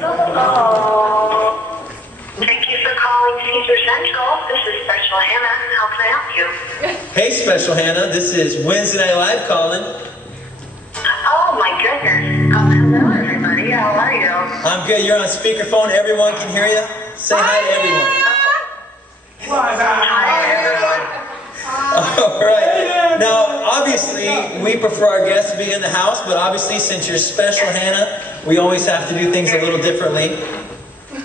Hello. Thank you for calling Seizure Central. This is Special Hannah. How can I help you? Hey, Special Hannah. This is Wednesday Night Live calling. Oh, my goodness. Hello, everybody. How are you? I'm good. You're on speakerphone. Everyone can hear you. Say hi to everyone. Hi, everyone. All right. Now, obviously, we prefer our guests to be in the house, but obviously, since you're Special Hannah, we always have to do things a little differently.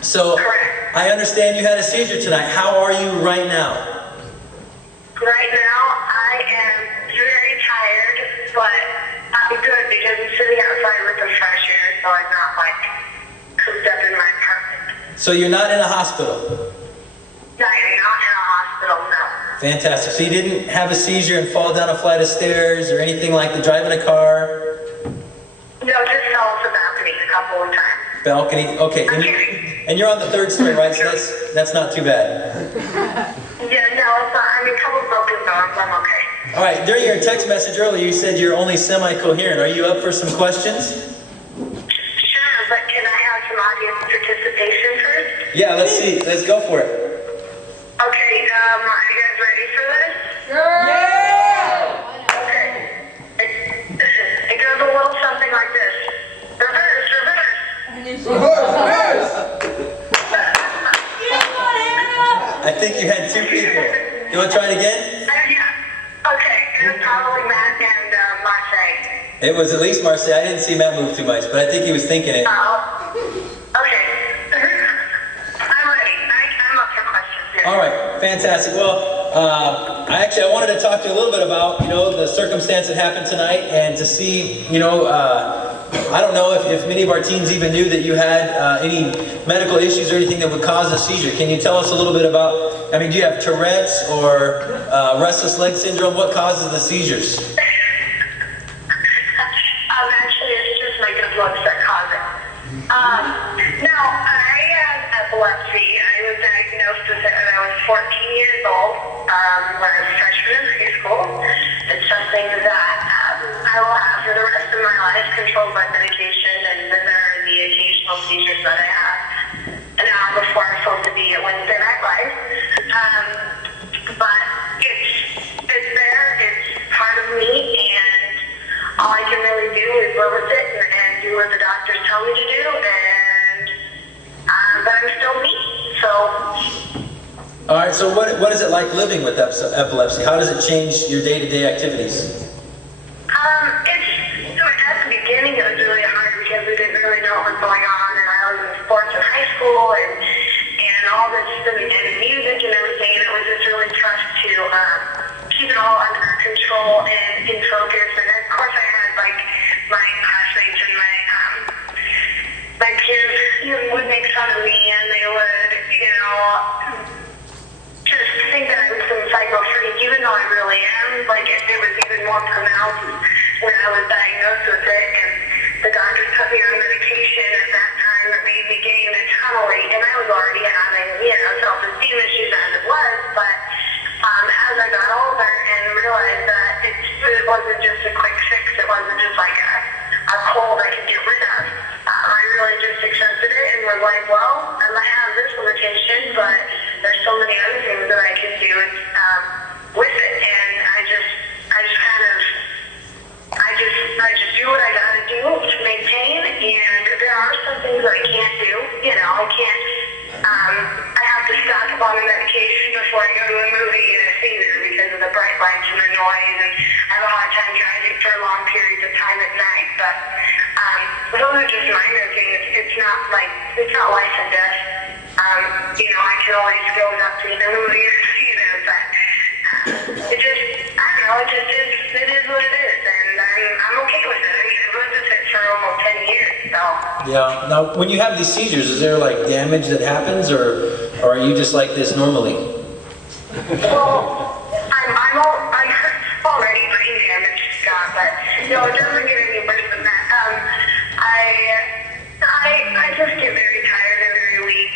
So, I understand you had a seizure tonight. How are you right now? Right now, I am very tired, but I'm good because I'm sitting outside with the fresh air, so I'm not, cooped up in my apartment. So, you're not in a hospital? No, I'm not in a hospital, no. Fantastic. So, you didn't have a seizure and fall down a flight of stairs or anything like that, driving a car? No, just fell off the balcony a couple of times. Balcony? Okay. And you're on the 3rd story, right? So that's not too bad. Yeah, no, it's not. I mean, a couple broken bones. I'm okay. All right. During your text message earlier, you said you're only semi-coherent. Are you up for some questions? Sure, but can I have some audience participation first? Yeah, let's see. Let's go for it. Okay, are you guys ready for this? Yeah! Okay. It goes a little something like this. Reverse, reverse. I think you had 2 people. You want to try it again? Yeah. Okay, it was probably Matt and Marseille. It was at least Marseille. I didn't see Matt move too much, but I think he was thinking it. Okay. I'm ready. I'm up for questions here. All right, fantastic. Well, I wanted to talk to you a little bit about, the circumstance that happened tonight, and to see, I don't know if many of our teens even knew that you had any medical issues or anything that would cause a seizure. Can you tell us a little bit about, do you have Tourette's or restless leg syndrome? What causes the seizures? Actually, it's just my good looks that cause it. No, I have epilepsy. I was diagnosed with it when I was 14 years old, when I was a freshman in high school. It's something that I will have for the rest of my life, controlled by medication, and then there are the occasional seizures that I have. And now before I'm supposed to be at Wednesday Night Live. But it's there, it's part of me, and all I can really do is live with it and do what the doctors tell me to do, and but I'm still me, so. All right, so what is it like living with epilepsy? How does it change your day-to-day activities? At the beginning it was really hard because we didn't really know what was going on, and I was in sports in high school and all this and music and everything, and it was just really tough to keep it all under control and in focus. And of course I had my classmates and my peers would make fun of me, and they would just think that I was some psycho freak, even though I really am. It was even more pronounced when I was diagnosed with it, and the doctors put me on medication at that time that made me gain a ton of weight, and I was already having, self-esteem issues as it was, but as I got older and realized that it wasn't just a quick fix, it wasn't just like a cold I could get rid of, I really just accepted it and was like, well, I might have this limitation, but there's so many other things that I can do with it, and I just do what I gotta do to maintain, and there are some things that I can't do. I can't, I have to stock up on the medication before I go to a movie in a theater because of the bright lights and the noise, and I have a hard time driving for long periods of time at night, but those are just minor things. It's not life and death. I can always go up to the movie or theater, but it just, I don't know, it is what it is, and I'm okay with it. I've lived with it for almost 10 years, so. Yeah. Now, when you have these seizures, is there damage that happens, or are you just like this normally? Well, I'm already brain damaged, Scott, but no, it doesn't get any worse than that. I just get very tired and very weak.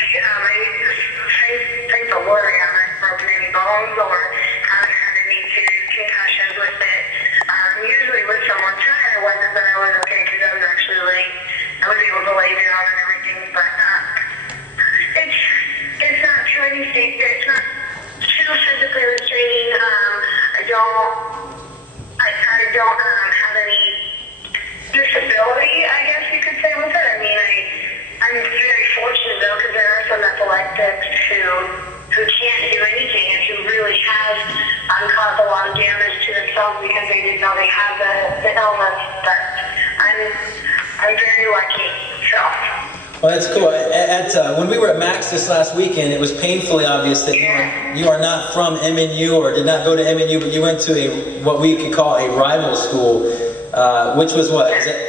Thank the Lord I haven't broken any bones or haven't had any serious concussions with it. Usually with someone trying, it wasn't that I was okay because I was actually late. I was able to lay down and everything, but have the illness, but I'm very lucky. So. Well, that's cool. When we were at Max this last weekend, it was painfully obvious that you are not from MNU or did not go to MNU, but you went to what we could call a rival school, which was what? Is it?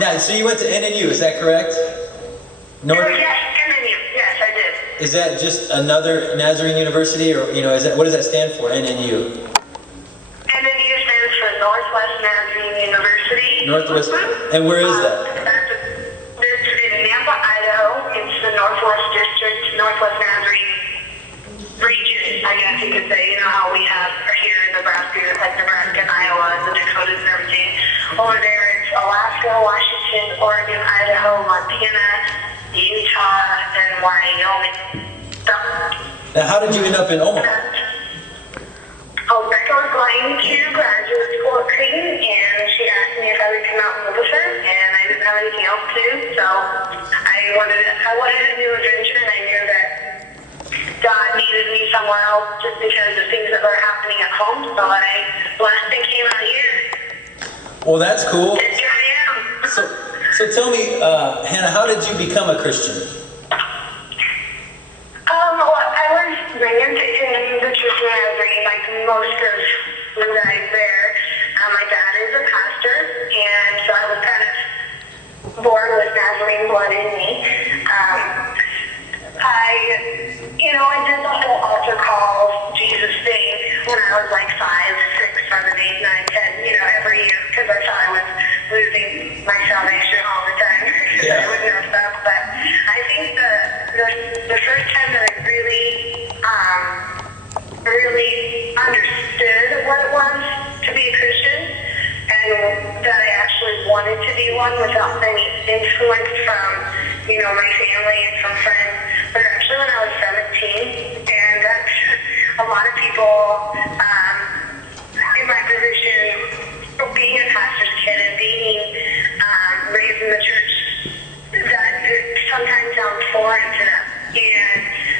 Yeah, so you went to NNU, is that correct? Yes, NNU. Yes, I did. Is that just another Nazarene University, or what does that stand for? NNU. NNU stands for Northwest Nazarene University. Northwest. And where is that? It's in Nampa, Idaho. It's the Northwest District, Northwest Nazarene region, I guess you could say. You know how we have here in Nebraska, like Nebraska and Iowa and the Dakotas and everything. Over there, it's Alaska, Washington, Oregon, Idaho, Montana, Utah, and Wyoming. So, now, how did you end up in Omaha? Becca was going to graduate school at Creighton, and she asked me if I would come out and live with her, and I didn't have anything else to do, so I wanted a new adventure, and I knew that God needed me somewhere else just because of things that were happening at home, so I left and came out here. Well, that's cool. And here I am. So tell me, Hannah, how did you become a Christian? Well, I was raised in the Church of Nazarene, like most of the guys there. My dad is a pastor, and so I was kind of born with Nazarene blood in me. I did the whole altar call Jesus thing when I was like 5, 6, 7, 8, 9, 10, every year, because I thought I was losing my salvation all the time, because I would know stuff. But I think the first time that I really understood what it was to be a Christian, and that I actually wanted to be one without any influence from, my family and from friends, but actually when I was 17, and that's a lot of people in my position, being a pastor's kid and being raised in the church, that it sometimes sounds foreign to them.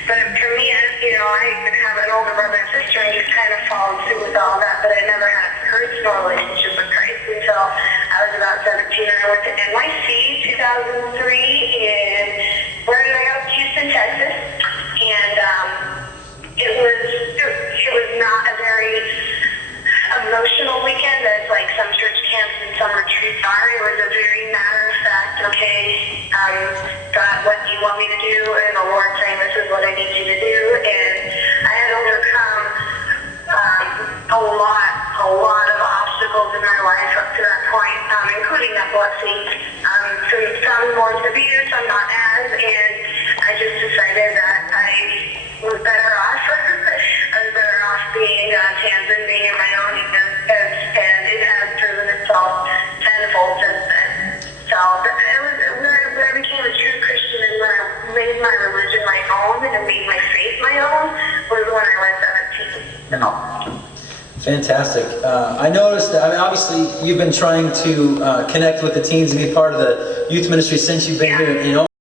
But for me, I even have an older brother and sister and just kind of followed suit with all that, but I never had a personal relationship with Christ until I was about 17, and I went to NYC 2003 in, where did I go? Houston, Texas, and it was not a very emotional weekend as like some church camps and some retreats are. It was a very matter of fact, okay, God, what do you want me to do? And the Lord saying, this is what I need you to do. And I had overcome a lot of obstacles in my life up to that point, including epilepsy. Some more severe, some not as, and I just decided that I was better off. I was better off being in God's hands than being in my own hands, and it has proven itself tenfold since then. So it was when I became a true Christian and when I made my religion my own and made my faith my own was when I was 17. So. Fantastic. I noticed that, obviously, you've been trying to connect with the teens and be part of the youth ministry since you've been here in Omaha.